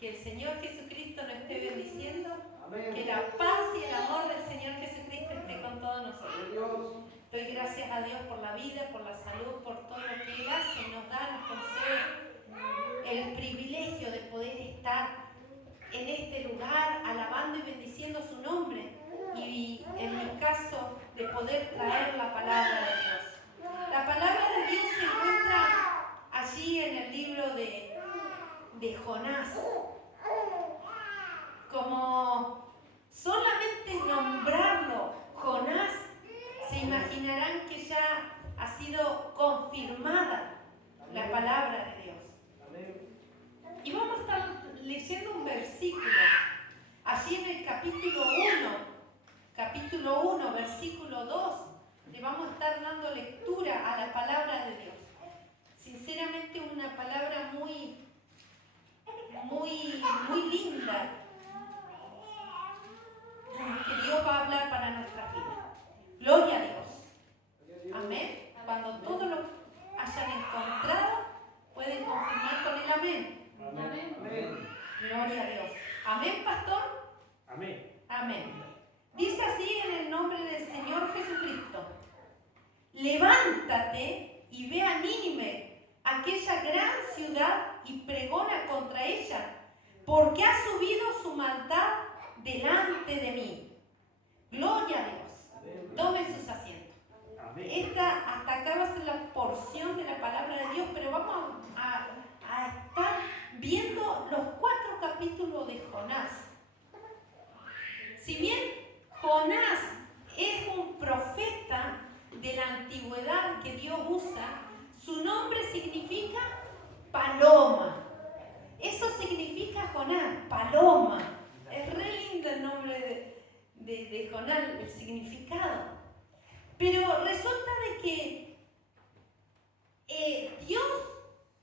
Que el Señor Jesucristo nos esté bendiciendo. Amén. Que la paz y el amor del Señor Jesucristo esté con todos nosotros. Doy gracias a Dios por la vida, por la salud, por todo lo que Él hace y nos da, nos concede el privilegio de poder estar en este lugar alabando y bendiciendo su nombre. Y en mi caso, de poder traer la palabra de Dios. La palabra de Dios se encuentra allí en el libro de Jonás. Como solamente nombrarlo, Jonás, se imaginarán que ya ha sido confirmada la palabra de Dios. Y vamos a estar leyendo un versículo, allí en el capítulo 1, versículo 2, le vamos a estar dando lectura a la palabra de Dios. Sinceramente una palabra muy linda, que Dios va a hablar para nuestra vida. Gloria a Dios. Amén. Cuando todos lo hayan encontrado, pueden confirmar con el amén. Amén. Gloria a Dios. Amén, pastor. Amén. Amén. Dice así en el nombre del Señor Jesucristo: levántate y ve a Nínive, aquella gran ciudad, y pregona contra ella, porque ha subido su maldad delante de mí. Gloria a Dios. Tomen sus asientos. Hasta acá va a ser la porción de la palabra de Dios, pero vamos a estar viendo los 4 capítulos de Jonás. Si bien Jonás es un profeta de la antigüedad que Dios usa, su nombre significa paloma. Eso significa Jonás, paloma. Es re lindo el nombre de Jonás, el significado. Pero resulta de que Dios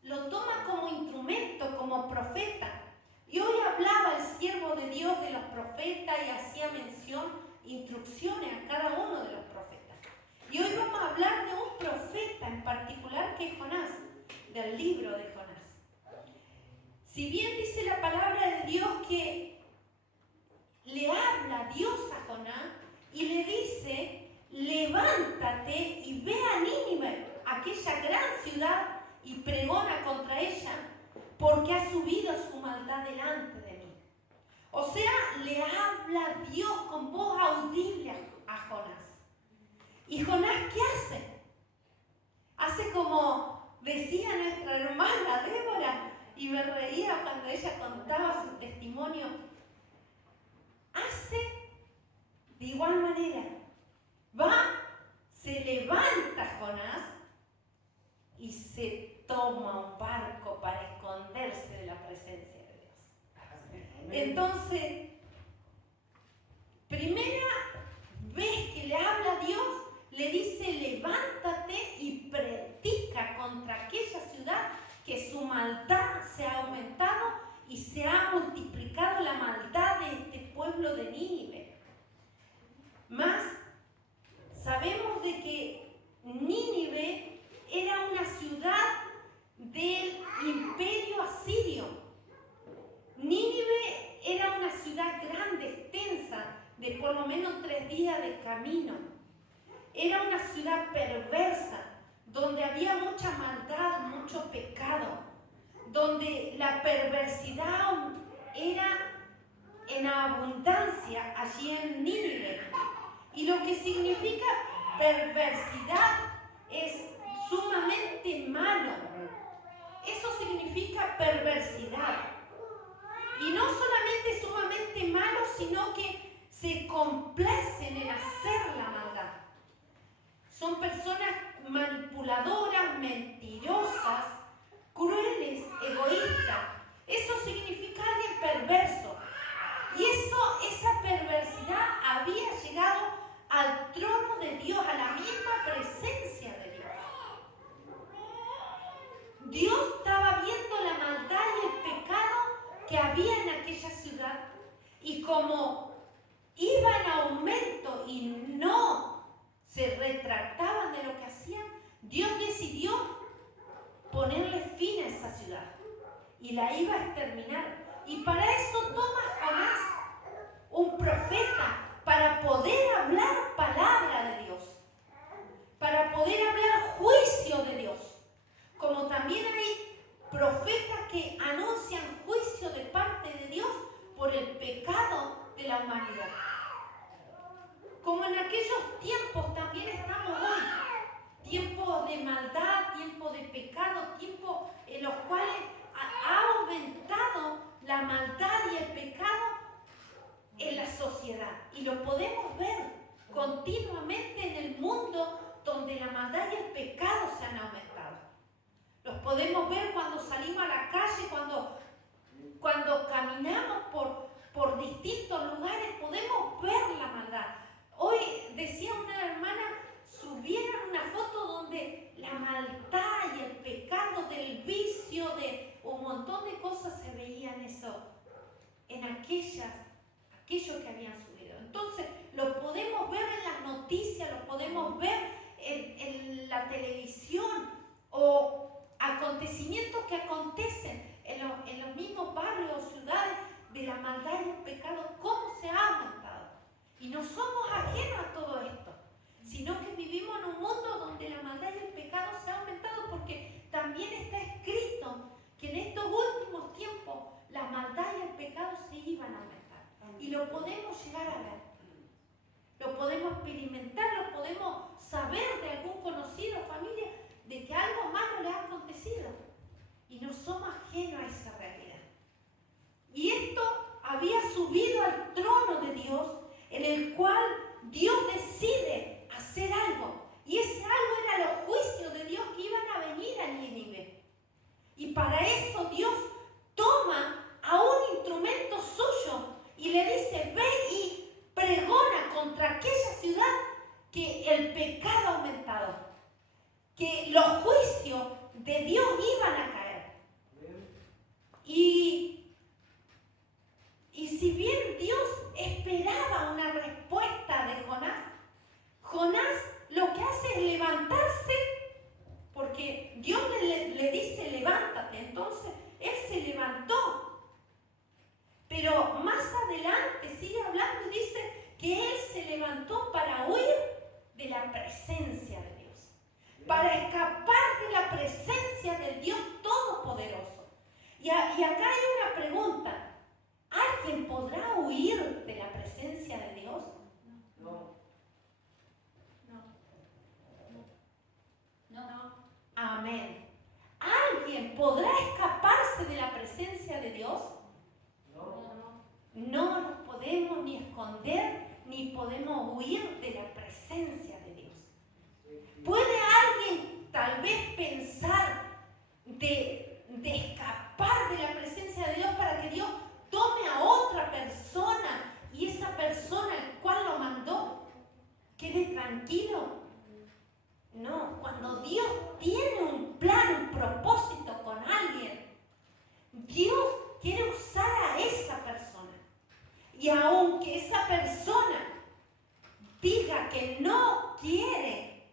lo toma como instrumento, como profeta. Y hoy hablaba el siervo de Dios de los profetas y hacía mención, instrucciones a cada uno de los profetas. Y hoy vamos a hablar de un profeta en particular que es Jonás, del libro de Jonás. Si bien dice la palabra de Dios que le habla Dios a Jonás y le dice: levántate y ve a Nínive, aquella gran ciudad, y pregona contra ella, porque ha subido su maldad delante de mí. O sea, le habla Dios con voz audible a Jonás. ¿Y Jonás qué hace? Hace como decía nuestra hermana Débora, y me reía cuando ella contaba su testimonio. Hace de igual manera. Se levanta Jonás y se toma un barco para esconderse de la presencia de Dios. Entonces, primera vez que le habla a Dios, le dice: levántate y predica contra aquella ciudad, que su maldad se ha aumentado y se ha multiplicado la maldad de este pueblo de Nínive. Más, sabemos de que Nínive era una ciudad del imperio asirio. Nínive era una ciudad grande, extensa, de por lo menos 3 días de camino. Era una ciudad perversa, donde había mucha maldad, mucho pecado, donde la perversidad era en abundancia allí en Nínive. Y lo que significa perversidad es sumamente malo. Eso significa perversidad. Y no solamente sumamente malo, sino que se complacen en hacer la maldad. Son personas manipuladoras, mentirosas, crueles, egoístas. Eso significa alguien perverso. Y esa perversidad había llegado al trono de Dios, a la misma presencia de Dios. Dios estaba viendo la maldad y el pecado que había en aquella ciudad, y como iba en aumento y no se retractaban de lo que hacían, Dios decidió ponerle fin a esa ciudad y la iba a exterminar. Y para eso toma a Jonás, un profeta, para poder hablar palabra de Dios, para poder hablar juicio de Dios. Como también hay profetas que anuncian juicio de parte de Dios por el pecado de la humanidad. Como en aquellos tiempos también estamos hoy. Tiempos de maldad, tiempos de pecado, tiempos en los cuales ha aumentado la maldad y el pecado en la sociedad. Y lo podemos ver continuamente en el mundo donde la maldad y el pecado se han aumentado. Los podemos ver cuando salimos a la calle, cuando caminamos por distintos lugares, podemos ver la maldad. Hoy decía una hermana, subieron una foto donde la maldad y el pecado del vicio, de un montón de cosas se veían eso en aquellos que habían subido. Entonces, lo podemos ver en las noticias, lo podemos ver en la televisión o acontecimientos que acontecen en los mismos barrios o ciudades de la maldad y el pecado, cómo se ha aumentado. Y no somos ajenos a todo esto, sino que vivimos en un mundo donde la maldad y el pecado se ha aumentado, porque también está escrito que en estos últimos tiempos la maldad y el pecado se iban a aumentar. Y lo podemos llegar a ver, lo podemos experimentar, lo podemos saber de algún conocido o familia de que algo malo le ha acontecido. Y no somos ajenos a esa realidad. Y esto había subido al trono de Dios, en el cual Dios decide hacer algo. Y ese algo era los juicios de Dios que iban a venir a Nínive. Y para eso Dios toma a un instrumento suyo y le dice: ve y pregona contra aquella ciudad que el pecado ha aumentado, que los juicios de Dios iban a caer. Y si bien Dios esperaba una respuesta de Jonás lo que hace es levantarse, porque Dios le dice: levántate. Entonces él se levantó. Pero más adelante sigue hablando y dice que él se levantó para huir de la presencia de Dios, para escapar de la presencia del Dios Todopoderoso. Y acá hay una pregunta: ¿alguien podrá huir de la presencia de Dios? No. Amén. ¿Alguien podrá escaparse de la presencia de Dios? No nos podemos ni esconder ni podemos huir de la presencia de Dios. ¿Puede alguien tal vez pensar de escapar de la presencia de Dios para que Dios tome a otra persona y esa persona el cual lo mandó quede tranquilo? No, cuando Dios tiene un plan, un propósito con alguien, Dios quiere usar a esa persona. Y aunque esa persona diga que no quiere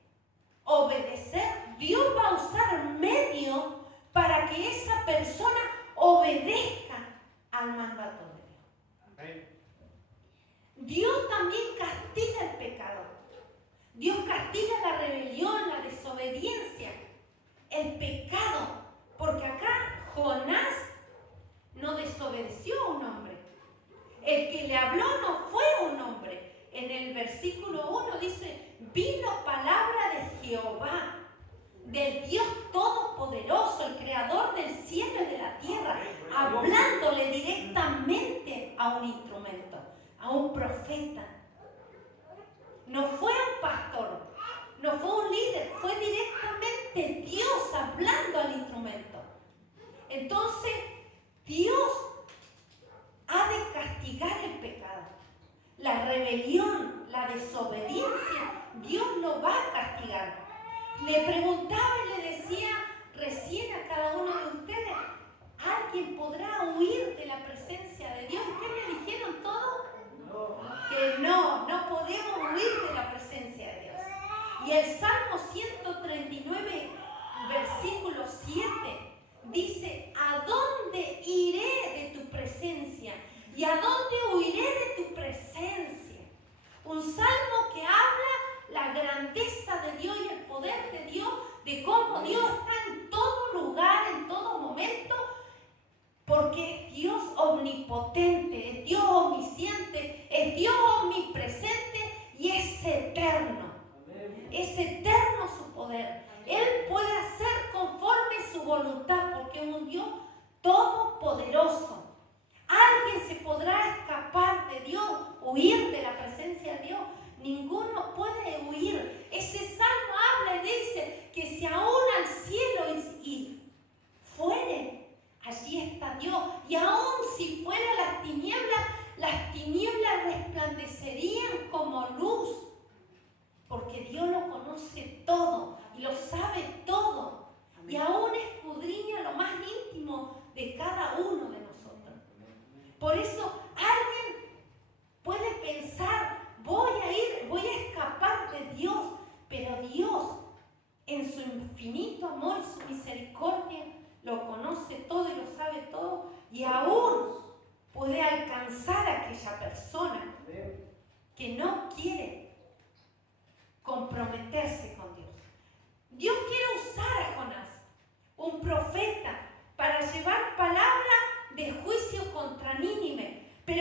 obedecer, Dios va a usar medios para que esa persona obedezca al mandato de Dios. Amén. Dios también castiga el pecado. Dios castiga la rebelión, la desobediencia, el pecado. Porque acá Jonás no desobedeció a un hombre. El que le habló no fue un hombre. En el versículo 1 dice: vino palabra de Jehová, del Dios Todopoderoso, el Creador del cielo y de la tierra, hablándole directamente a un instrumento, a un profeta. No fue un pastor, no fue un líder, fue directamente Dios hablando al instrumento. Entonces, Dios ha de castigar el pecado, la rebelión, la desobediencia. Dios lo va a castigar. Le preguntaba y le decía recién a cada uno de ustedes: ¿alguien podrá huir de la presencia de Dios? ¿Qué me dijeron todos? Que no podemos huir de la presencia de Dios. Y el Salmo 139, versículo 7, dice: ¿a dónde iré de tu presencia?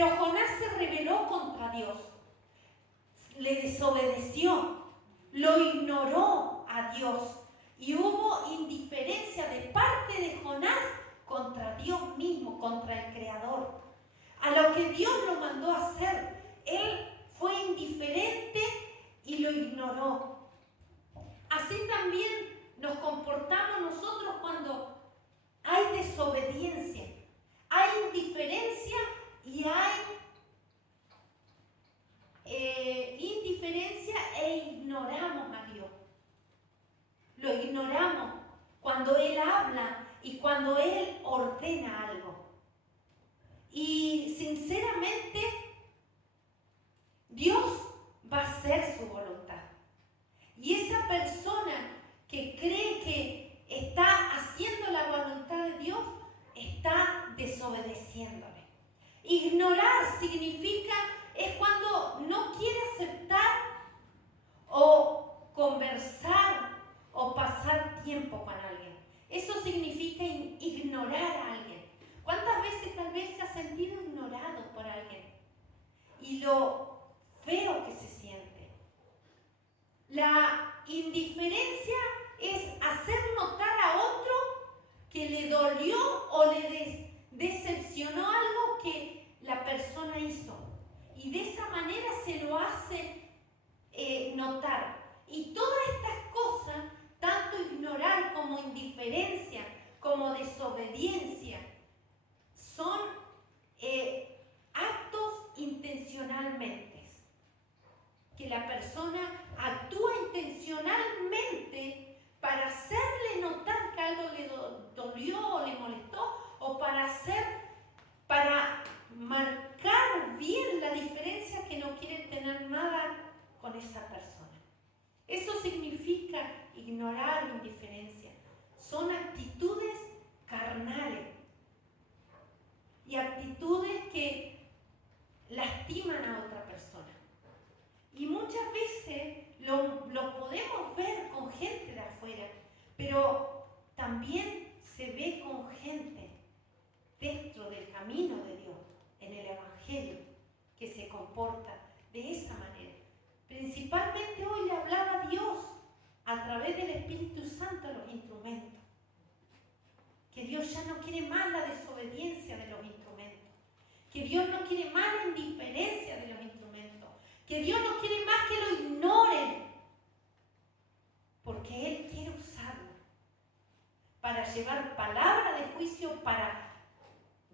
Pero Jonás se rebeló contra Dios, le desobedeció, lo ignoró a Dios y hubo indiferencia de parte de Jonás contra Dios mismo, contra el Creador. A lo que Dios lo mandó a hacer, él fue indiferente y lo ignoró. Así también nos comportamos nosotros cuando hay desobediencia, hay indiferencia y hay indiferencia e ignoramos a Dios. Lo ignoramos cuando Él habla y cuando Él ordena algo. Y sinceramente, Dios va a hacer su voluntad. Y esa persona que cree que está haciendo la voluntad de Dios, está desobedeciéndole. Ignorar significa, es cuando no quiere aceptar o conversar o pasar tiempo con alguien. Eso significa ignorar a alguien. ¿Cuántas veces tal vez se ha sentido ignorado por alguien? Y lo feo que se siente. La indiferencia es hacer notar a otro que le dolió o le decepcionó algo que la persona hizo. Y de esa manera se lo hace notar. Y todas estas cosas, tanto ignorar como indiferencia, como desobediencia, son actos intencionalmente. Que la persona actúa intencionalmente para hacerle notar que algo le dolió o le molestó, o para marcar bien la diferencia, que no quiere tener nada con esa persona. Eso significa ignorar o indiferencia. Son actitudes carnales y actitudes que lastiman a otra persona. Y muchas veces lo podemos ver con gente de afuera, pero también se ve con gente dentro del camino de Dios, en el Evangelio, que se comporta de esa manera. Principalmente hoy le hablaba Dios a través del Espíritu Santo a los instrumentos. Que Dios ya no quiere más la desobediencia de los instrumentos. Que Dios no quiere más la indiferencia de los instrumentos. Que Dios no quiere más que lo ignoren. Porque Él quiere usarlo para llevar palabra de juicio, para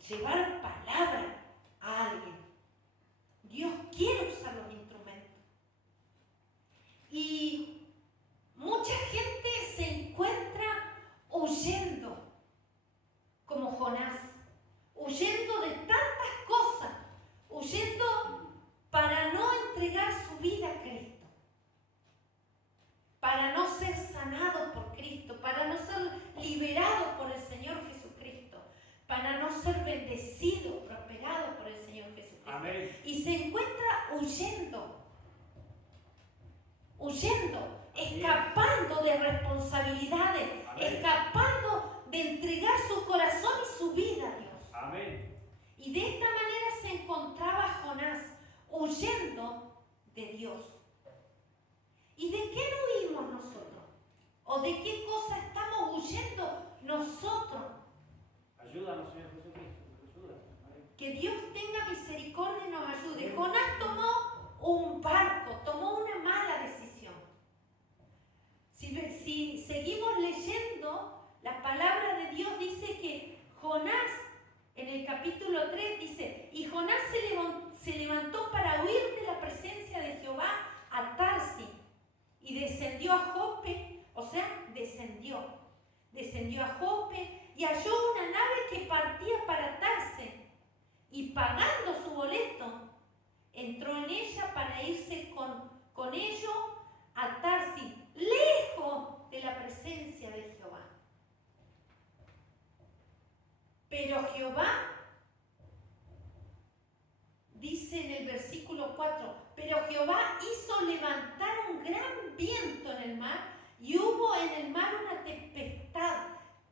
llevar palabra a alguien. Dios quiere usar los instrumentos. Y mucha gente se encuentra huyendo, como Jonás, huyendo de tantas cosas, huyendo para no entregar su vida a Cristo, para no ser sanado por Cristo, para no ser liberado por el Señor Jesucristo, para no ser bendecido, prosperado por el Señor Jesucristo. Amén. Y se encuentra huyendo, escapando de responsabilidades, Amén. escapando de entregar su corazón y su vida a Dios. Amén. Y de esta manera se encontraba Jonás, huyendo de Dios. ¿Y de qué no huimos nosotros? ¿O de qué cosa estamos huyendo nosotros? Ayúdanos, Señor Jesucristo. Ayúdanos. Amén. Que Dios tenga misericordia y nos ayude. Jonás tomó un barco, tomó una mala decisión. Si seguimos leyendo, la palabra de Dios dice que Jonás, en el capítulo 3, dice: y Jonás se levantó para huir de la presencia de Jehová a Tarsis, y descendió a Jope, descendió a Jope y halló una nave que partía para Tarsis, y pagando su boleto, entró en ella para irse con ello a Tarsis, lejos de la presencia de Jehová. Pero Jehová, dice en el versículo 4, pero Jehová hizo levantar un gran viento en el mar, y hubo en el mar una tempestad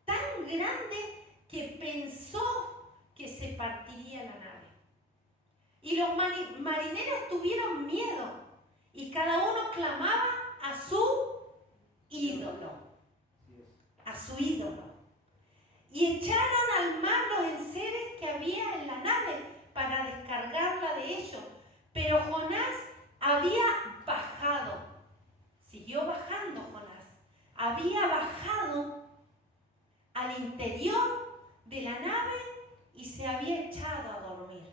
tan grande que pensó que se partiría la nave. Y los marineros tuvieron miedo y cada uno clamaba a su ídolo. A su ídolo. Y echaron al mar los enseres que había en la nave para descargarla de ellos. Pero Jonás había bajado. Siguió bajando Jonás. Había bajado al interior de la nave y se había echado a dormir.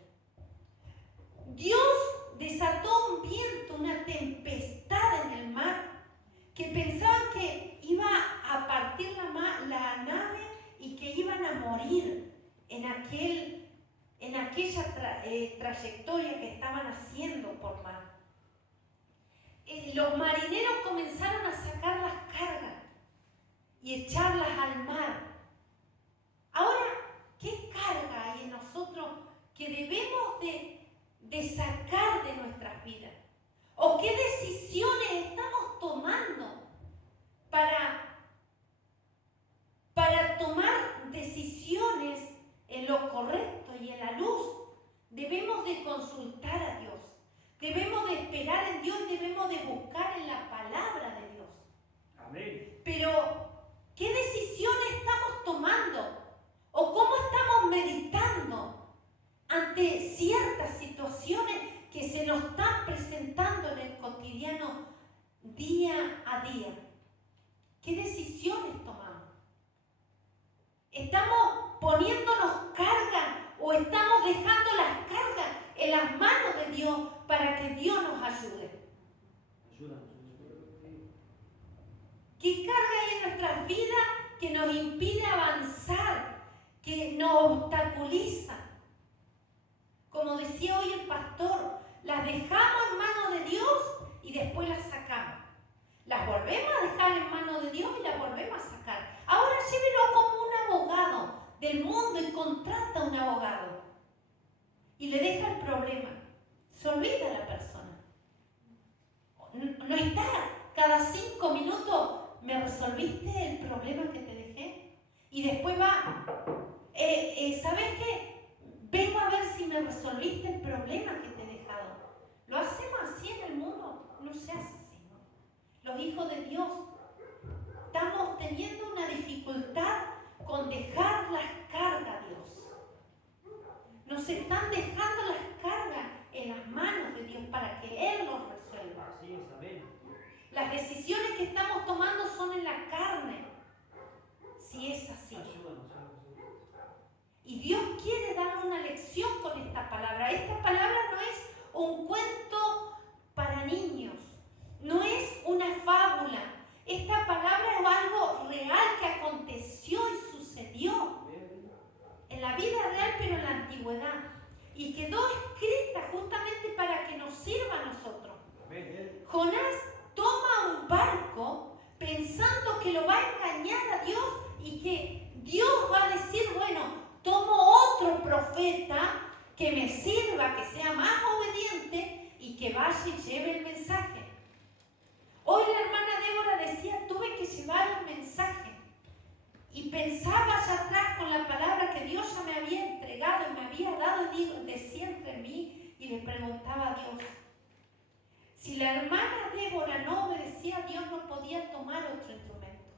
Dios desató un viento, una tempestad en el mar, que pensaban que iba a partir la nave y que iban a morir en aquella trayectoria que estaban haciendo por mar. Los marineros comenzaron a sacar las cargas y echarlas al mar. Ahora, ¿qué carga hay en nosotros que debemos de sacar de nuestras vidas? ¿O qué decisiones estamos tomando para tomar decisiones en lo correcto y en la luz? Debemos de consultar a Dios, debemos de esperar en Dios, debemos de buscar en la palabra de Dios. Amén. Pero, ¿qué decisiones estamos tomando? ¿O cómo estamos meditando ante ciertas situaciones que se nos están presentando en el cotidiano día a día? ¿Qué decisiones tomamos? ¿Estamos poniéndonos cargas o estamos dejando las cargas en las manos de Dios para que Dios nos ayude? Ayúdanos. ¿Qué carga hay en nuestras vidas que nos impide avanzar, que nos obstaculiza? Como decía hoy el pastor, las dejamos en manos de Dios y después las sacamos. Las volvemos a dejar en manos de Dios y las volvemos a sacar. Ahora llévelo como un abogado del mundo y contrata a un abogado. Y le deja el problema. Se olvida la persona. No está cada 5 minutos, ¿me resolviste el problema que te dejé? Y después va, ¿sabes qué? Vengo a ver si me resolviste el problema que te he dejado. ¿Lo hacemos así en el mundo? No se hace así. Los hijos de Dios estamos teniendo una dificultad con dejar las cargas a Dios. Nos están dejando las cargas en las manos de Dios para que Él los resuelva. Así es, amén. Las decisiones que estamos tomando son en la carne. Si es así. Ayúdanos. Y Dios quiere darnos una lección con esta palabra. Esta palabra no es un cuento para niños. No es una fábula. Esta palabra es algo real que aconteció y sucedió en la vida real, pero en la antigüedad. Y quedó escrita justamente para que nos sirva a nosotros. Jonás toma un barco pensando que lo va a engañar a Dios y que Dios va a decir, bueno, tomo otro profeta que me sirva, que sea más obediente y que vaya y lleve el mensaje. Hoy la hermana Débora decía, tuve que llevar un mensaje y pensaba allá atrás con la palabra que Dios ya me había entregado y me había dado, decía entre mí y le preguntaba a Dios. Si la hermana Débora no obedecía a Dios, no podía tomar otro instrumento,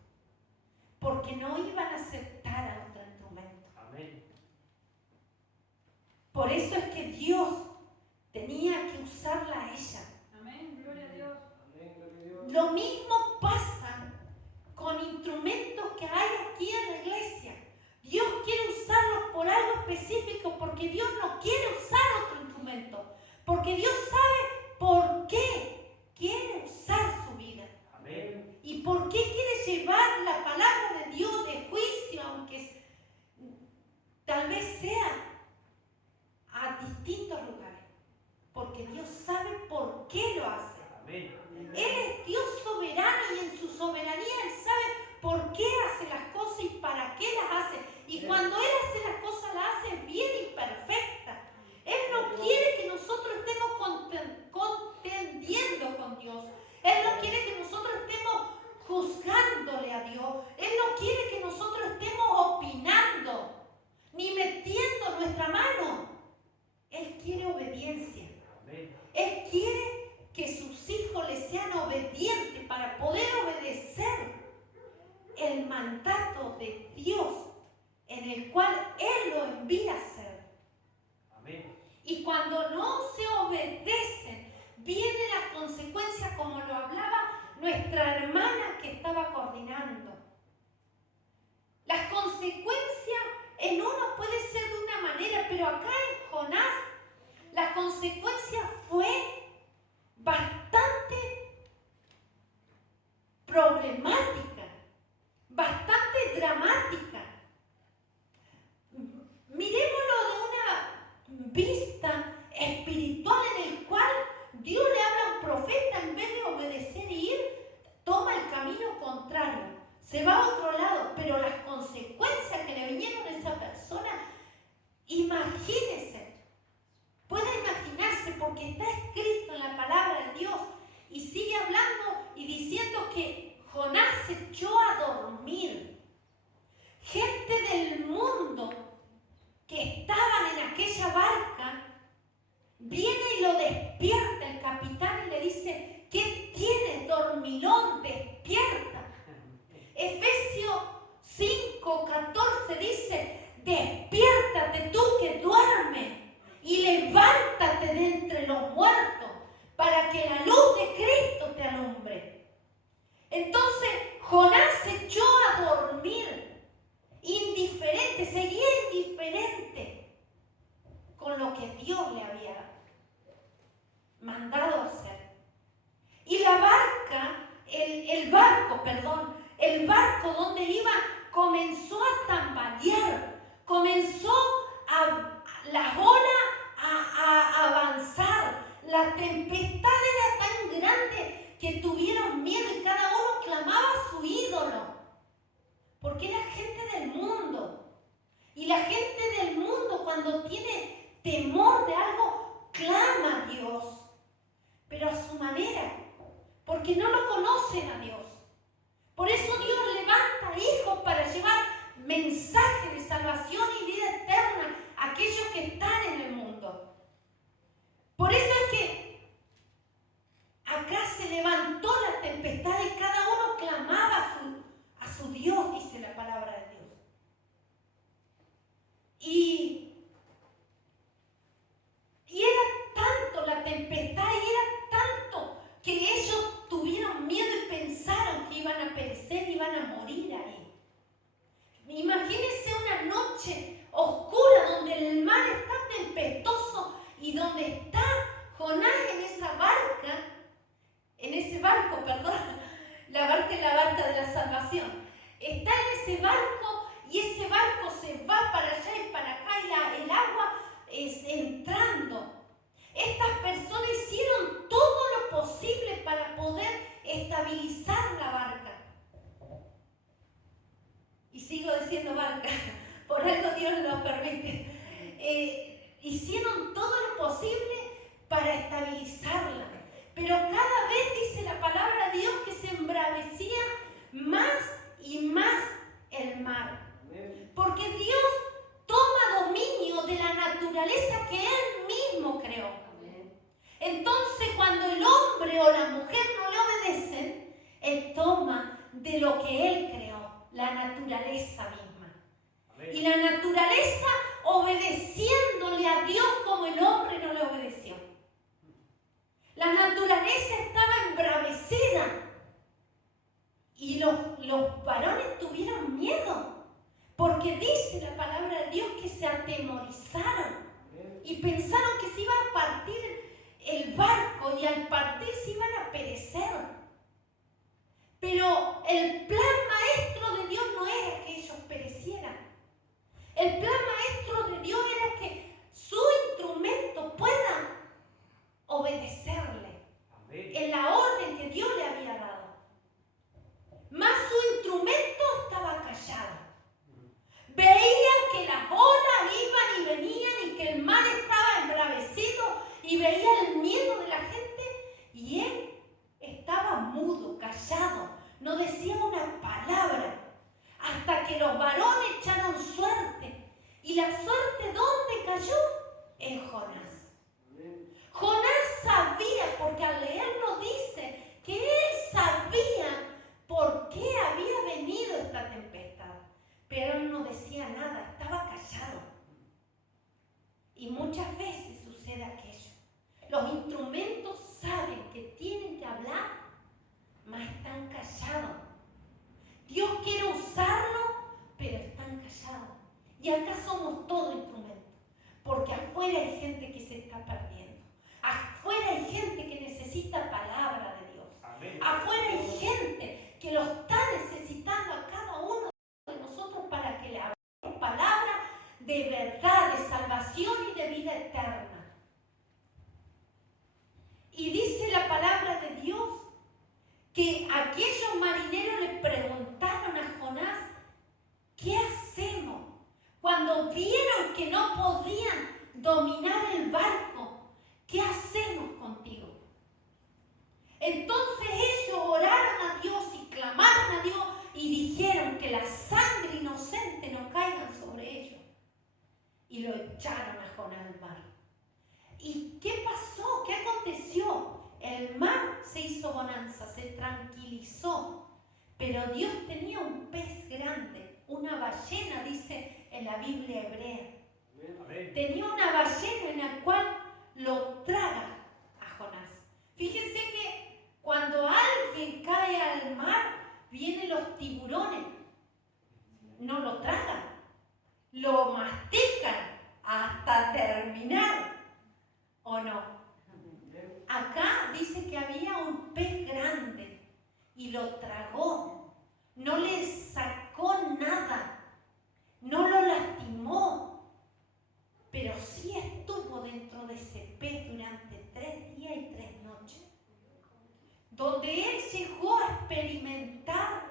porque no iban a aceptar a otro instrumento. Amén. Por eso es que Dios tenía que usarla a ella. Amén, gloria a Dios. Lo mismo pasa con instrumentos que hay aquí en la iglesia. Dios quiere usarlos por algo específico, porque Dios no quiere usar otro instrumento, porque Dios sabe por qué quiere usar su vida. Amén. Y por qué quiere llevar la palabra de Dios de juicio, aunque tal vez sea a distintos lugares, porque Dios sabe por qué lo hace. Amén. Él es Dios soberano y en su soberanía Él sabe por qué hace las cosas y para qué las hace. Y cuando Él hace las cosas, las hace bien y perfecta. Él no quiere que nosotros estemos el cual Él lo envía a hacer. Amén. Y cuando no se obedecen, vienen las consecuencias, como lo hablaba nuestra hermana que estaba coordinando. Las consecuencias en uno puede ser de una manera, pero acá en Jonás la consecuencia fue bastante problemática, bastante dramática. Miremoslo de una vista espiritual en el cual Dios le habla a un profeta, en vez de obedecer y ir, toma el camino contrario, se va a otro lado, pero las consecuencias que le vinieron a esa persona, imagínense, puede imaginarse, porque está escrito en la palabra de Dios y sigue hablando y diciendo que Jonás se echó a dormir. Gente del mundo que estaban en aquella barca, viene y lo despierta el capitán y le dice: ¿qué tienes, dormilón? Despierta. Efesios 5:14 dice: despiértate tú que duermes y levántate de entre los muertos para que la luz de Cristo te alumbre. Entonces Jonás se echó a dormir, indiferente, seguía indiferente con lo que Dios le había mandado hacer. Y la barca, el barco donde iba comenzó a tambalear, comenzó las olas a avanzar. La tempestad era tan grande que tuvieron miedo y cada uno clamaba a su ídolo, porque era gente del mundo. Y la gente del mundo, cuando tiene temor de algo, clama a Dios, pero a su manera, porque no lo conocen a Dios. Por eso Dios levanta hijos para llevar mensaje de salvación y vida eterna a aquellos que están en el mundo. Por eso es que acá se levantó la tempestad y cada uno clamaba a su Dios, dice la palabra de Dios. Y era tanto la tempestad y era tanto que ellos tuvieron miedo y pensaron que iban a perecer, iban a morir ahí. Imagínense una noche oscura donde el mar está tempestuoso y donde está Jonás en ese barco, la barca es la barca de la salvación. Está en ese barco y ese barco se va para allá y para acá y el agua es entrando. Estas personas hicieron todo lo posible para poder estabilizar la barca. Y sigo diciendo barca, por algo Dios lo permite. Hicieron todo lo posible para estabilizarla. Pero cada vez dice la palabra de Dios que se embravecía más y más el mar. Porque Dios toma dominio de la naturaleza que Él mismo creó. Entonces, cuando el hombre o la mujer no le obedecen, Él toma de lo que Él creó, la naturaleza misma. Y la naturaleza obedeciéndole a Dios como el hombre no le obedeció. La naturaleza estaba embravecida y los varones tuvieron miedo. acá somos todo instrumento, porque afuera hay gente que se está perdiendo. Afuera hay gente que necesita palabra de Dios. Amén. Afuera hay gente que lo está necesitando a cada uno de nosotros para que le hablemos palabra de verdad, de salvación y de vida eterna. Y dice la palabra de Dios que aquellos marineros le preguntaron a Jonás, ¿qué hacemos? Cuando vieron que no podían dominar el barco, ¿qué hacemos contigo? Entonces ellos oraron a Dios y clamaron a Dios y dijeron que la sangre inocente no caiga sobre ellos. Y lo echaron a Jonás al mar. ¿Y qué pasó? ¿Qué aconteció? El mar se hizo bonanza, se tranquilizó. Pero Dios tenía un pez grande, una ballena, dice en la Biblia hebrea. Tenía una ballena en la cual lo traga a Jonás. Fíjense que cuando alguien cae al mar, vienen los tiburones. No lo tragan, lo mastican hasta terminar. ¿O no? Acá dice que había un pez grande y lo tragó. No le sacó nada, no lo lastimó, pero sí estuvo dentro de ese pez durante 3 días y 3 noches, donde él llegó a experimentar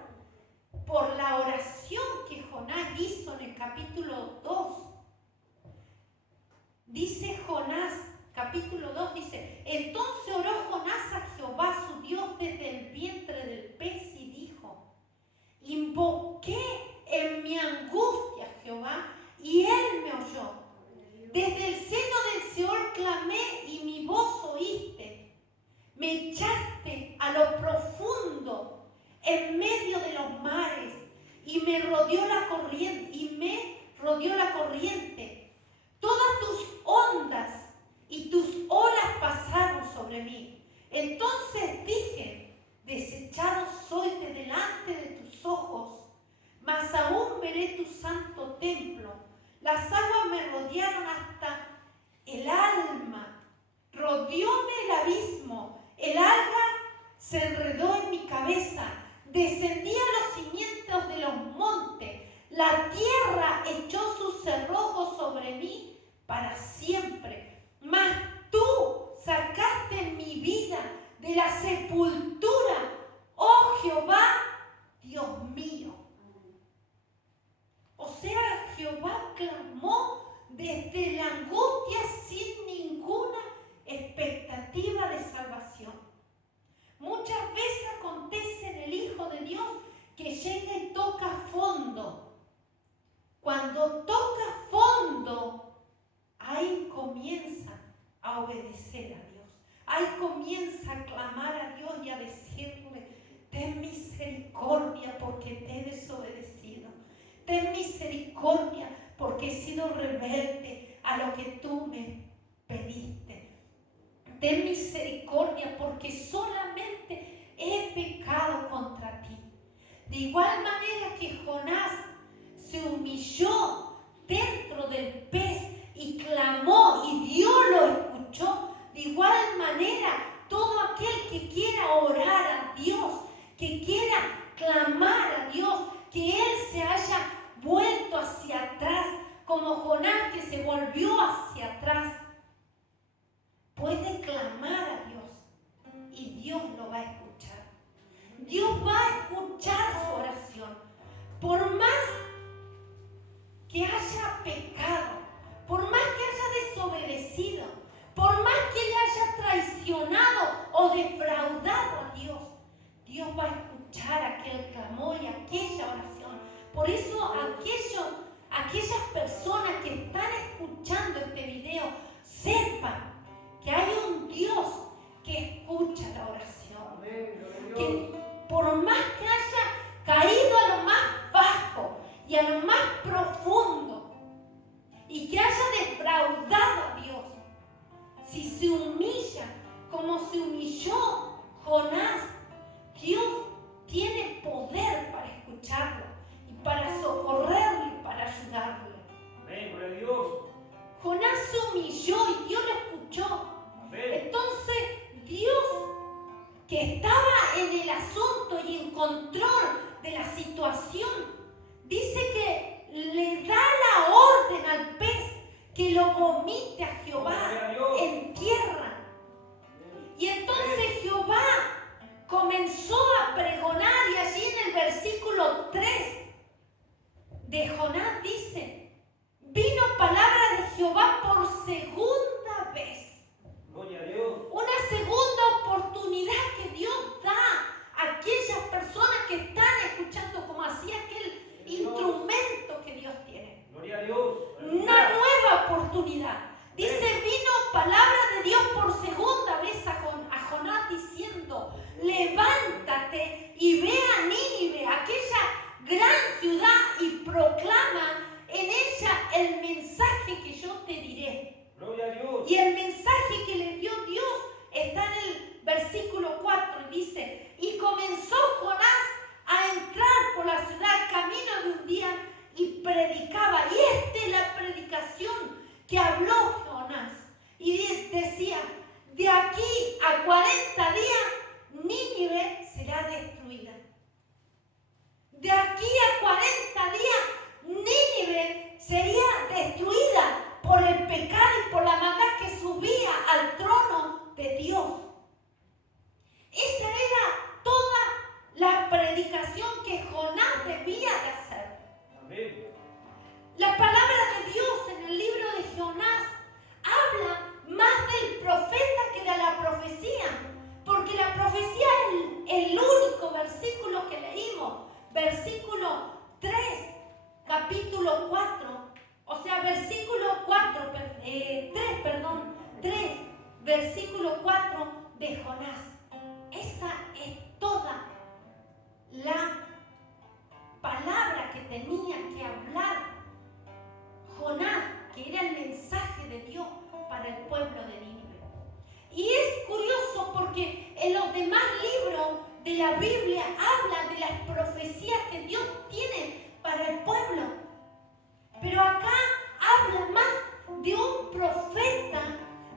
por la oración que Jonás hizo en el capítulo 2. Dice Jonás, capítulo 2 dice, entonces oró Jonás a Jehová su Dios desde el vientre del pez y dijo, invoqué en mi angustia a Jehová y él me oyó. Desde el seno del Seol clamé y mi voz oíste. Me echaste a lo profundo en medio de los mares y me rodeó la corriente. Todas tus ondas y tus olas pasaron sobre mí. Entonces dije, desechado soy de delante de tus ojos, mas aún veré tu santo templo. Las aguas me rodearon hasta el alma, rodeóme el abismo, el alga se enredó en mi cabeza, descendí a los cimientos de los montes, la tierra echó sus cerrojos sobre mí para siempre. Mas tú sacaste mi vida de la sepultura, oh Jehová, Dios mío. O sea, Jehová clamó desde la angustia sin ninguna expectativa de salvación. Muchas veces acontece en el Hijo de Dios que llega y toca fondo. Cuando toca fondo, ahí comienza a obedecer a Dios. Ahí comienza a clamar a Dios y a decirle, ten misericordia porque te he desobedecido. Ten misericordia porque he sido rebelde a lo que tú me pediste. Ten misericordia porque solamente he pecado contra ti. De igual manera que Jonás se humilló dentro del pez y clamó y Dios lo escuchó, de igual manera todo aquel que quiera orar a Dios, que quiera clamar a Dios, que él se haya vuelto hacia atrás, como Jonás que se volvió hacia atrás, puede clamar a Dios y Dios lo va a escuchar. Dios va a escuchar su oración. Por más que haya pecado, por más que haya desobedecido, por más que le haya traicionado o defraudado a Dios, Dios va a escuchar aquel clamor y aquella oración. Por eso aquellas personas que están escuchando este video, sepan que hay un Dios que escucha la oración. Que por más que haya caído a lo más bajo y a lo más profundo y que haya defraudado a Dios, si se humilla como se humilló Jonás, Dios tiene poder para escucharlo y para socorrerlo y para ayudarle. vomite a Jehová en tierra. Y entonces Jehová comenzó a pregonar, y allí en el versículo 3 de Jonás dice: vino palabra de Jehová por segunda vez. Gloria a Dios. Una segunda oportunidad que Dios da a aquellas personas que están escuchando, como hacía aquel instrumento que Dios tiene. Gloria a Dios. Una nueva oportunidad. Dice: vino palabra de Dios por segunda vez a Jonás diciendo: levántate y ve a Nínive, aquella gran ciudad, y proclama en ella el mensaje que yo te diré. Gloria a Dios. Y el mensaje que le dio Dios está en el versículo 4 y dice: y comenzó Jonás a entrar por la ciudad camino de un día y predicaba. Y esta es la predicación que habló Jonás. Y decía: de aquí a 40 días Nínive será destruida. De aquí a 40 días Nínive sería destruida por el pecado y por la maldad que subía al trono de Dios. Esa era toda la predicación que Jonás debía de hacer. Amén. La palabra de Dios en el libro de Jonás habla más del profeta que de la profecía, porque la profecía es el único versículo que leímos, versículo 3, capítulo 4, o sea, versículo 3, versículo 4 de Jonás. Esa es toda la palabra que tenía que hablar Jonás, que era el mensaje de Dios para el pueblo de Nínive. Y es curioso porque en los demás libros de la Biblia hablan de las profecías que Dios tiene para el pueblo. Pero acá habla más de un profeta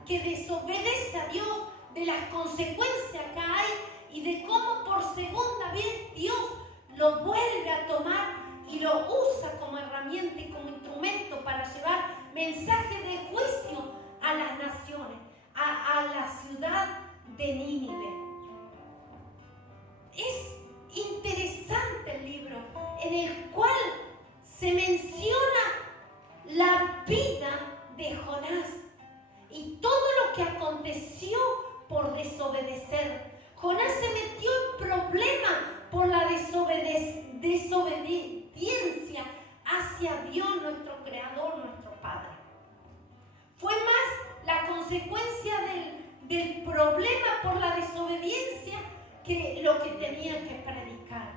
que desobedece a Dios, de las consecuencias que hay y de cómo por segunda vez Dios lo vuelve a tomar y lo usa como herramienta y como instrumento para llevar mensaje de juicio a las naciones, a la ciudad de Nínive. Es interesante el libro en el cual se menciona la vida de Jonás y todo lo que aconteció por desobedecer. Jonás se metió en problemas por la desobediencia hacia Dios, nuestro Creador, nuestro Padre. Fue más la consecuencia del problema por la desobediencia que lo que tenía que predicar.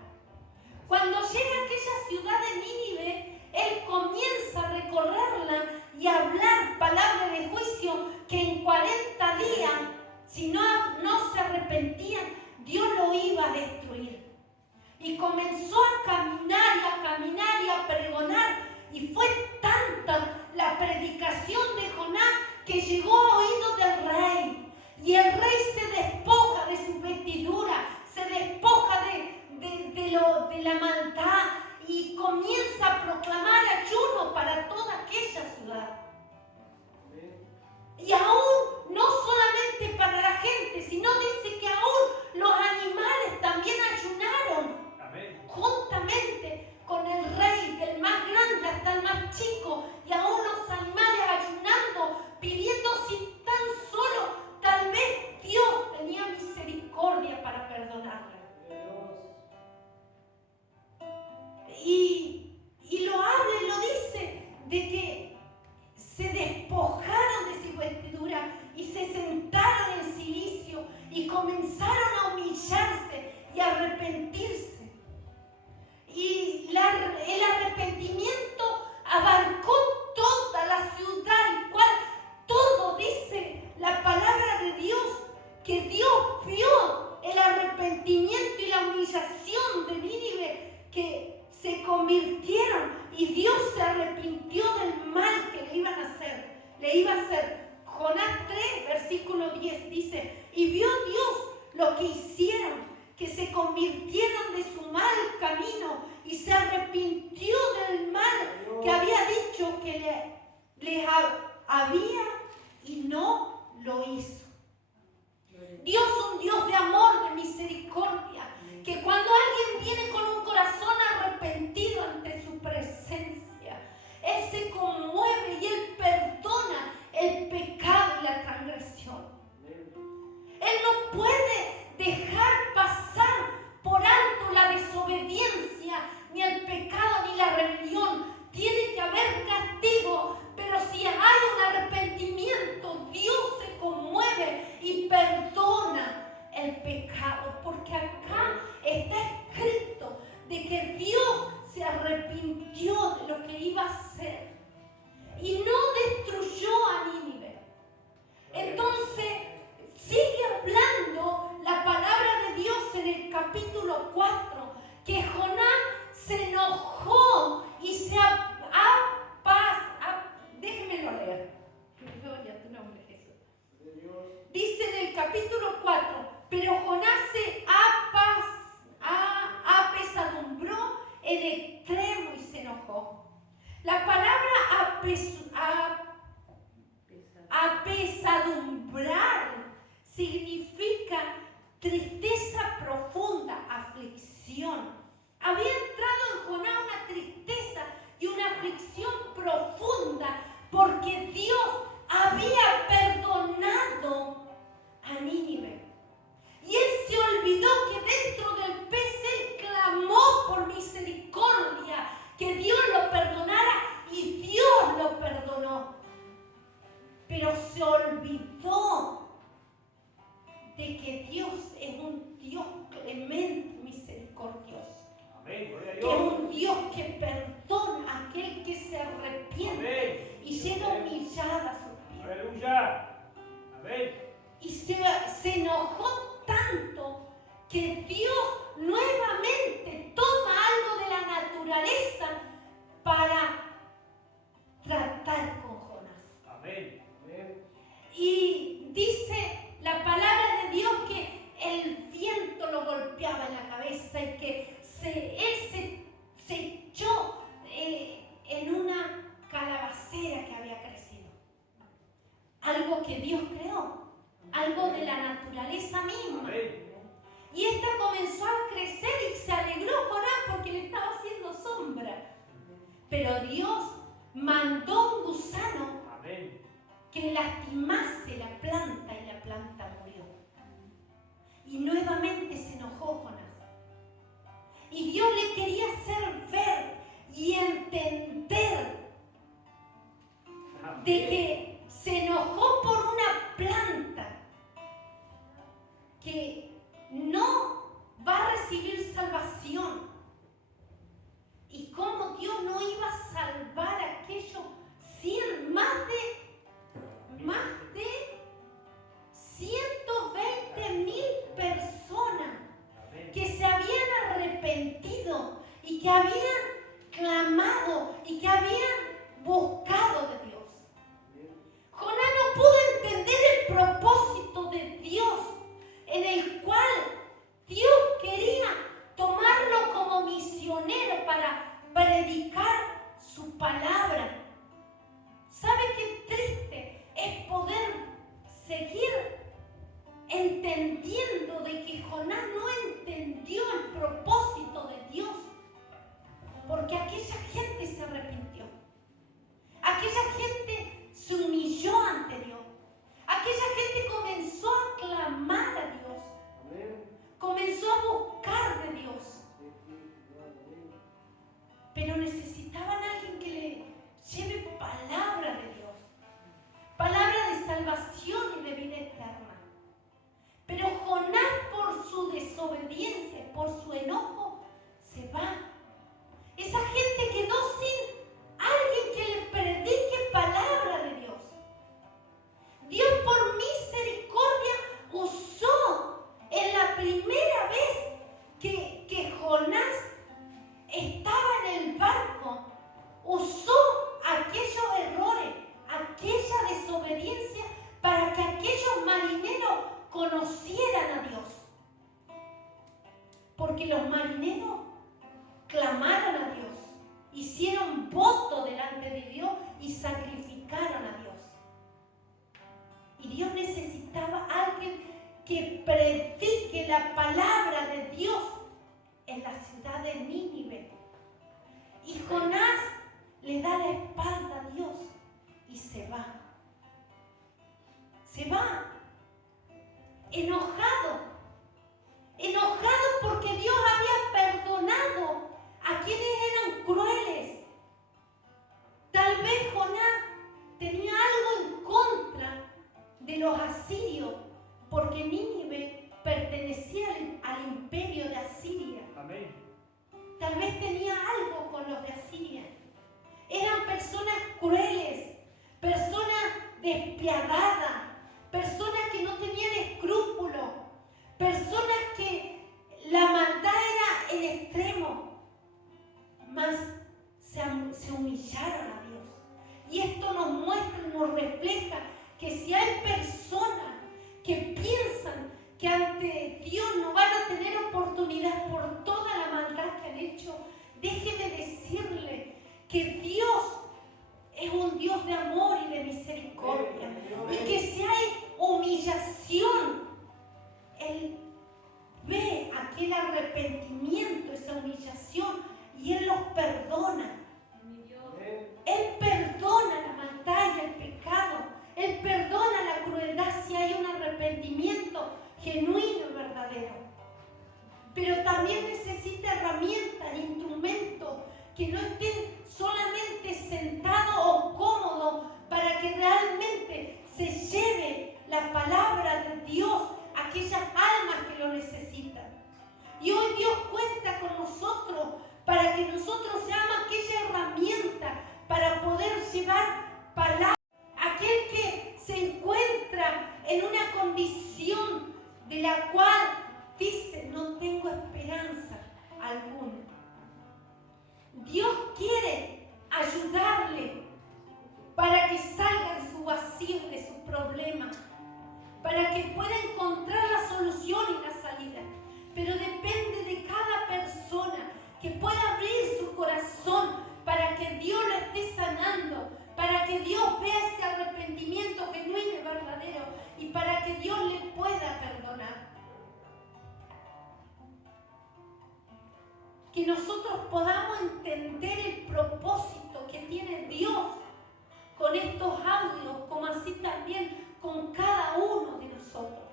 Cuando llega a aquella ciudad de Nínive, él comienza a recorrerla y a hablar palabras de juicio que en 40 días, si no se arrepentían, Dios lo iba a destruir. Y comenzó a caminar y a caminar y a pregonar, y fue tanta la predicación de Jonás que llegó a oídos del rey. Y el rey se despoja de su vestidura, se despoja de la maldad y comienza a proclamar ayuno para toda aquella ciudad. Y aún no solamente para la gente, sino dice que aún los animales también ayunaron. Amén. Juntamente con el rey, del más grande hasta el más chico, y aún los animales ayunando, pidiendo si tan solo tal vez Dios tenía misericordia para perdonarle. Y lo habla y lo dice de que se despojaron de su vestidura y se sentaron en silicio y comenzaron a humillarse y a arrepentirse. Y el arrepentimiento abarcó toda la ciudad, el cual todo dice la palabra de Dios, que Dios vio el arrepentimiento y la humillación de Nínive, que se convirtieron y Dios se arrepintió del mal que le iba a hacer. Jonás 3, versículo 10 dice: y vio Dios lo que hicieron, que se convirtieron de su mal camino y se arrepintió del mal que había dicho que había y no lo hizo. Dios es un Dios de amor, de misericordia, que cuando alguien viene con un corazón arrepentido ante su presencia, Él se conmueve y Él perdona el pecado y la transgresión. Él no puede dejar pasar por alto la desobediencia, ni el pecado, ni la rebelión. Tiene que haber castigo, pero si hay un arrepentimiento, Dios se conmueve y perdona el pecado, porque acá está escrito de que Dios se arrepintió de lo que iba a hacer y no destruyó a Nínive. Entonces sigue hablando la palabra de Dios en el capítulo 4, que Jonás se enojó y se déjenmelo leer. Gloria a tu nombre, Jesús. Dice en el capítulo 4, pero Jonás se apesadumbró en extremo y se enojó. La palabra apesadumbrar significa tristeza profunda, aflicción. Había entrado en Jonás una tristeza y una aflicción profunda porque Dios había perdonado a Nínive. Y él se olvidó que dentro del pez él clamó por misericordia, que Dios lo perdonara, y Dios lo perdonó. Pero se olvidó de que Dios es un Dios clemente, misericordioso. Amén, gloria a Que Dios. es un Dios que perdona a aquel que se arrepiente. Amén. Y llega humillada a sus pies. Aleluya. Amén. Y se enojó tanto que Dios nuevamente toma algo de la naturaleza para tratar con Jonás. Amén. Amén. Y dice la palabra de Dios que el viento lo golpeaba en la cabeza y que él se echó en una calabacera que había crecido. Algo que Dios creó, algo de la naturaleza misma. Amén. Y esta comenzó a crecer y se alegró Jonás porque le estaba haciendo sombra. Pero Dios mandó un gusano Amén. que lastimase la planta y la planta murió. Y nuevamente se enojó Jonás. Y Dios le quería hacer ver y entender de que se enojó por una planta que no va a recibir salvación. Y cómo Dios no iba a salvar a aquellos más de 120,000 personas que se habían arrepentido y que habían clamado y que habían buscado de Dios. Jonás no pudo entender el propósito de Dios, en el cual Dios quería tomarlo como misionero para predicar su palabra. ¿Sabe qué triste es poder seguir entendiendo de que Jonás no entendió el propósito de Dios? Porque aquella gente se arrepintió. Aquella gente se humilló ante Dios. Aquella gente comenzó a clamar a Dios. Comenzó a buscar de Dios. Pero necesitaban a alguien que le lleve palabra de Dios. Palabra de salvación y de vida eterna. Pero Jonás, por su desobediencia, por su enojo, se va. Esa gente quedó sin alguien que le predique palabra de Dios. Dios, por misericordia, usó en la primera vez que Jonás estaba en el barco, usó aquellos errores, aquella desobediencia para que aquellos marineros conocieran a Dios. Porque los marineros clamaron a Dios, hicieron voto delante de Dios y sacrificaron enojado porque Dios había perdonado a quienes eran crueles. Tal vez Jonás tenía algo en contra de los asirios, porque Nínive pertenecía al imperio de Asiria. Amén. Tal vez tenía algo con los de Asiria. Eran personas crueles, personas despiadadas, personas que no tenían escrúpulos, personas que la maldad era el extremo, mas se humillaron a Dios. Y esto nos muestra, nos refleja que si hay personas que piensan que ante Dios no van a tener oportunidad por toda la maldad que han hecho, déjeme decirle que Dios es un Dios de amor y de misericordia. Y que si hay humillación, Él ve aquel arrepentimiento, esa humillación, y Él los perdona. Él perdona la maldad y el pecado. Él perdona la crueldad si hay un arrepentimiento genuino y verdadero. Pero también necesita herramientas, instrumentos que no estén solamente sentados o cómodos para que realmente se lleve la palabra de Dios a aquellas almas que lo necesitan. Y hoy Dios cuenta con nosotros para que nosotros seamos aquella herramienta para poder llevar palabra. Aquel que se encuentra en una condición de la cual dice, no tengo esperanza alguna. Dios quiere ayudarle para que salga de su vacío, de su problema, para que pueda encontrar la solución y la salida. Pero depende de cada persona que pueda abrir su corazón para que Dios lo esté sanando, para que Dios vea ese arrepentimiento genuino y verdadero y para que Dios le pueda perdonar. Que nosotros podamos entender el propósito que tiene Dios con estos audios, como así también con cada uno de nosotros.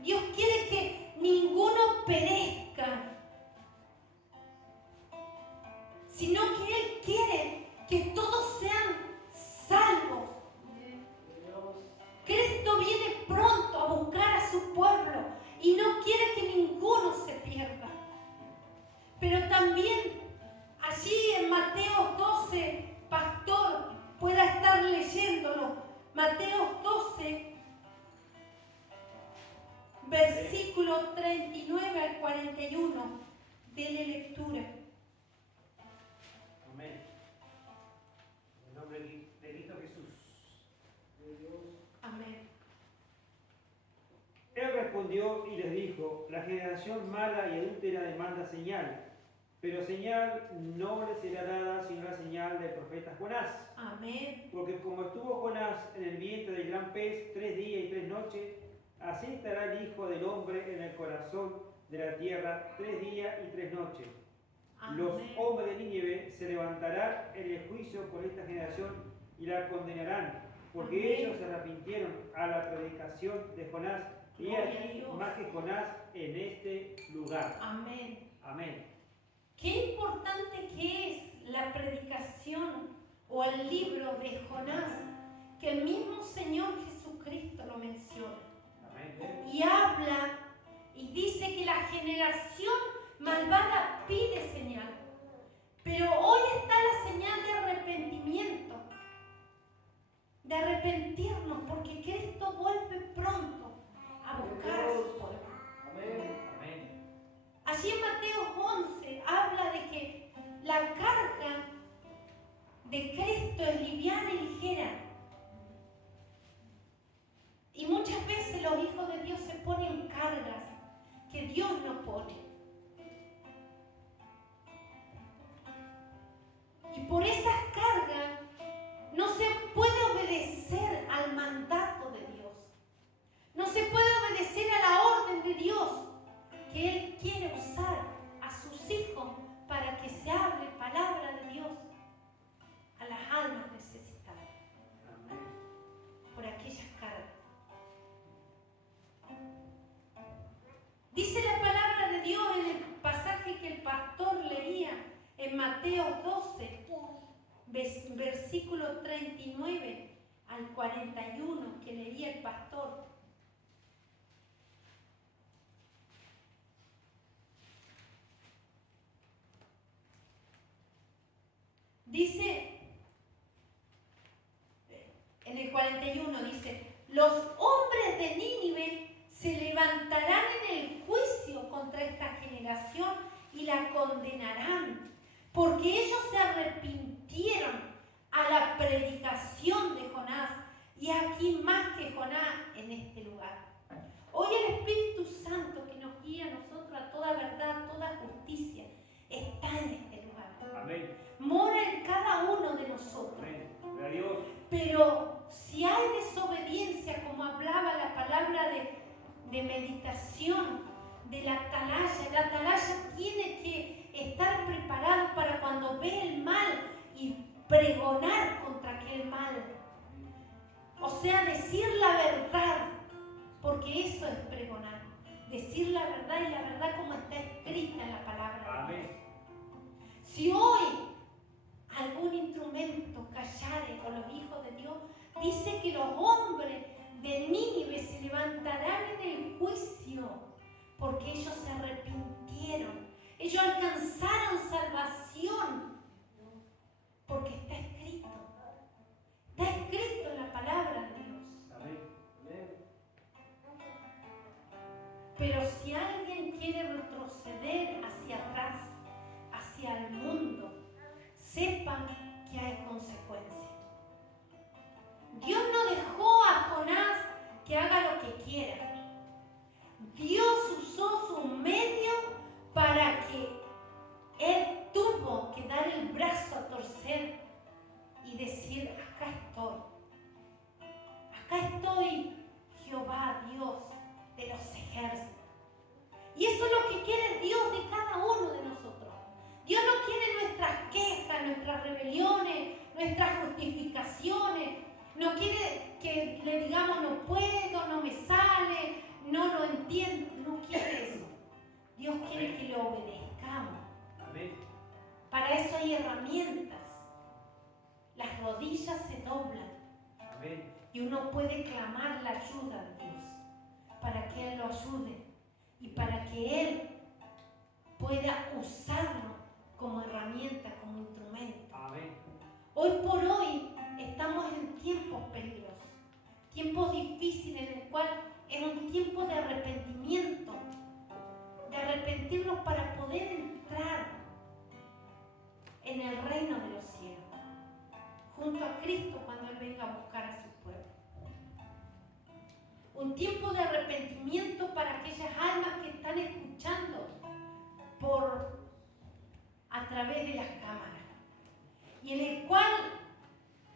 Dios quiere que ninguno perezca, sino que Él quiere que todos sean salvos. Cristo viene pronto a buscar a su pueblo y no quiere que ninguno se pierda. Pero también allí en Mateo 12, pastor, pueda estar leyéndolo. Mateo 12, versículo 39 al 41. Dele lectura. Amén. En el nombre de Cristo Jesús. Amén. Él respondió y les dijo, la generación mala y adúltera demanda señal, pero señal no le será dada sino la señal del profeta Jonás. Amén. Porque como estuvo Jonás en el vientre del gran pez 3 días y 3 noches, así estará el Hijo del Hombre en el corazón de la tierra 3 días y 3 noches. Amén. Los hombres de Nínive se levantarán en el juicio por esta generación y la condenarán, porque Amén. ellos se arrepintieron a la predicación de Jonás, y Gloria a aquí Dios. más que Jonás en este lugar. Amén. Amén. Qué importante que es la predicación o el libro de Jonás, que el mismo Señor Jesucristo lo menciona. Amén. Y habla y dice que la generación malvada pide señal. Pero hoy está la señal de arrepentimiento, de arrepentirnos, porque Cristo vuelve pronto a buscar a su pueblo. Amén. Allí en Mateo 11 habla de que la carga de Cristo es liviana y ligera. Y muchas veces los hijos de Dios se ponen cargas que Dios no pone. Y por esas cargas no se puede obedecer al mandato de Dios. No se puede obedecer a la orden de Dios, que Él quiere usar a sus hijos para que se hable palabra de Dios a las almas necesitadas. 39 al 41 que leía el pastor. Dice, en el 41 dice, los hombres de Nínive se levantarán en el juicio contra esta generación y la condenarán, porque ellos se arrepintieron a la predicación de Jonás, y aquí más que Jonás en este lugar. Hoy el Espíritu Santo que nos guía a nosotros a toda verdad, a toda justicia, está en este lugar. Amén. Mora en cada uno de nosotros. Amén. Gloria a Dios. Pero si hay desobediencia, como hablaba la palabra de meditación, de la atalaya tiene que estar preparado para cuando ve el mal y pregonar contra aquel mal. O sea, decir la verdad, porque eso es pregonar. Decir la verdad, y la verdad como está escrita en la palabra de Dios. Si hoy algún instrumento callare con los hijos de Dios, dice que los hombres de Nínive se levantarán en el juicio, porque ellos se arrepintieron, ellos alcanzaron salvación, porque está escrito en la palabra de Dios. Amén. Pero si alguien quiere retroceder hacia atrás, hacia el mundo, sepan que hay consecuencias. Dios no dejó a Jonás que haga lo que quiera. Dios usó su medio para que él tuvo que dar el brazo a torcer y decir, acá estoy, Jehová Dios de los ejércitos. Y eso es lo que quiere Dios de cada uno de nosotros. Dios no quiere nuestras quejas, nuestras rebeliones, nuestras justificaciones. No quiere que le digamos no puedo, no me sale, no lo entiendo. No quiere eso. Dios quiere que le obedezcamos. Amén. Para eso hay herramientas. Las rodillas se doblan. Amén. Y uno puede clamar la ayuda de Dios para que Él lo ayude y para que Él pueda usarlo como herramienta, como instrumento. Amén. Hoy por hoy estamos en tiempos peligrosos, tiempos difíciles en el cual es un tiempo de arrepentimiento, de arrepentirnos para poder entrar en el reino de los cielos, junto a Cristo cuando Él venga a buscar a su pueblo. Un tiempo de arrepentimiento para aquellas almas que están escuchando a través de las cámaras, y en el cual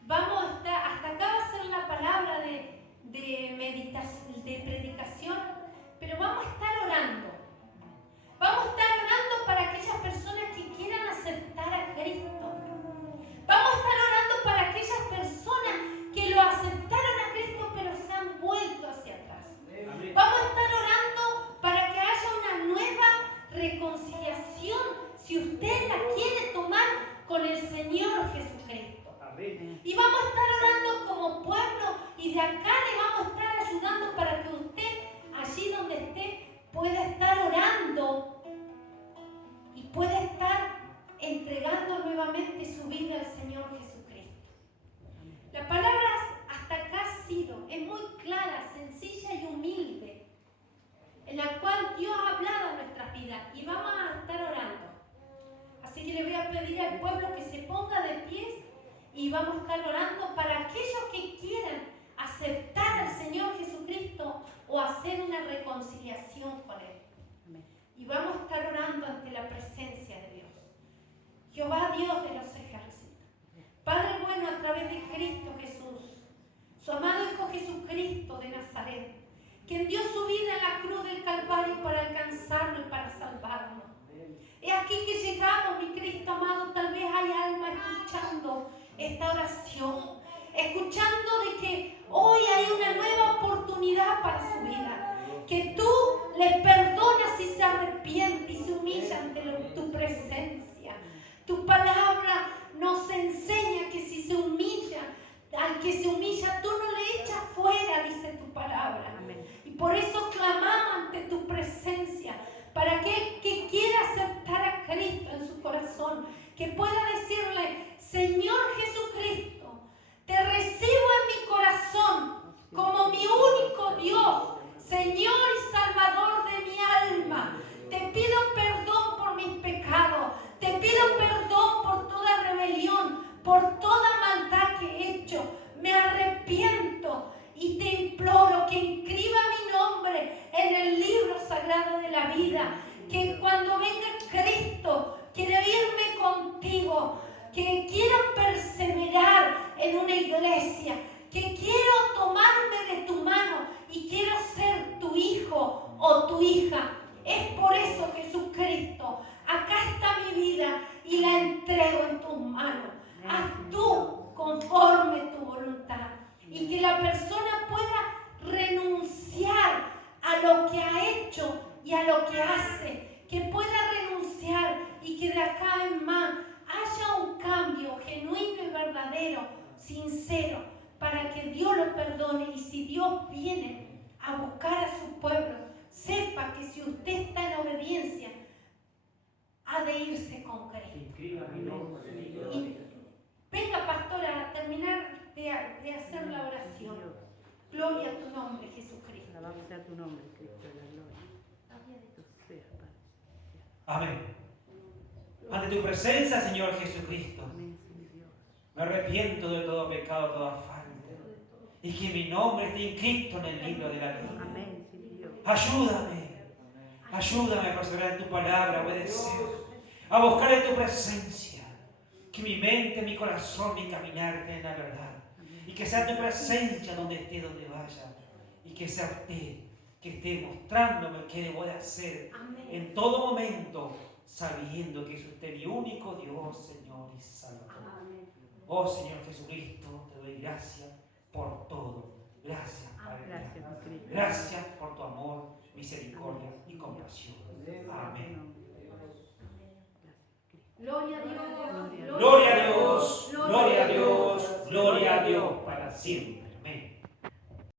vamos a estar, hasta acá va a ser la palabra de meditación, de predicación, pero vamos a estar orando. Vamos a estar orando para aquellas personas que quieran aceptar a Cristo. Vamos a estar orando para aquellas personas que lo aceptaron a Cristo pero se han vuelto hacia atrás. Amén. Vamos a estar orando para que haya una nueva reconciliación, si usted la quiere tomar con el Señor Jesucristo. Amén. Y vamos a estar orando como pueblo, y de acá le vamos a estar ayudando para que usted, allí donde esté, pueda estar orando y pueda estar entregando nuevamente su vida al Señor Jesucristo. La palabra hasta acá ha sido, es muy clara, sencilla y humilde, en la cual Dios ha hablado a nuestras vidas, y vamos a estar orando. Así que le voy a pedir al pueblo que se ponga de pies y vamos a estar orando para aquellos que quieran aceptar al Señor Jesucristo o hacer una reconciliación con Él. Y vamos a estar orando ante la presencia de Dios. Jehová Dios de los ejércitos, Padre bueno, a través de Cristo Jesús, su amado Hijo Jesucristo de Nazaret, quien dio su vida en la cruz del Calvario para alcanzarnos y para salvarnos. Es aquí que llegamos, mi Cristo amado. Tal vez hay alma escuchando esta oración, escuchando de que hoy hay una nueva oportunidad para su vida, que tú le perdonas y se arrepiente y se humilla ante tu presencia. Tu palabra nos enseña que si se humilla, al que se se humilla, tú no le echas fuera, dice tu palabra. Amén. Y por eso clamamos ante tu presencia, para aquel que quiera aceptar a Cristo en su corazón, que pueda decirle: Señor Jesucristo, te recibo en mi corazón como mi único Dios, Señor y Salvador de mi alma. Te pido perdón por mis pecados, te pido perdón por toda rebelión, por toda maldad que he hecho. Me arrepiento y te imploro que inscriba mi nombre en el libro sagrado de la vida, que cuando venga Cristo quiero irme contigo, que quiero perseverar en una iglesia, que quiero tomarme de tu mano y quiero ser tu hijo o tu hija. Es por eso, Jesucristo, acá está mi vida y la entrego en tus manos. Haz tú conforme tu voluntad, y que la persona pueda renunciar a lo que ha hecho y a lo que hace, que pueda renunciar y que de acá en más haya un cambio genuino y verdadero, sincero, para que Dios lo perdone. Y si Dios viene a buscar a su pueblo, sepa que si usted está en obediencia, ha de irse con Cristo. Y venga, pastora, a terminar de hacer la oración. Gloria a tu nombre, Jesucristo. Alabado sea tu nombre, Cristo de la gloria. Bendito seas, Padre. Amén. Ante tu presencia, Señor Jesucristo, Amén, Señor Dios. me arrepiento de todo pecado, toda falta, y que mi nombre esté inscrito en el libro de la vida. Amén, Señor Dios. Ayúdame a perseverar en tu palabra, a obedecer, a buscar en tu presencia, que mi mente, mi corazón, mi caminar estén en la verdad, y que sea tu presencia donde esté, donde vaya, y que sea usted que esté mostrándome qué debo de hacer en todo momento, sabiendo que es usted mi único Dios, Señor y Salvador. Oh Señor Jesucristo, te doy gracias por todo. Gracias, Padre. Gracias, mi Cristo. Gracias por tu amor, misericordia y compasión. Amén. Gloria a Dios. Gloria a Dios, gloria a Dios, gloria a Dios para siempre.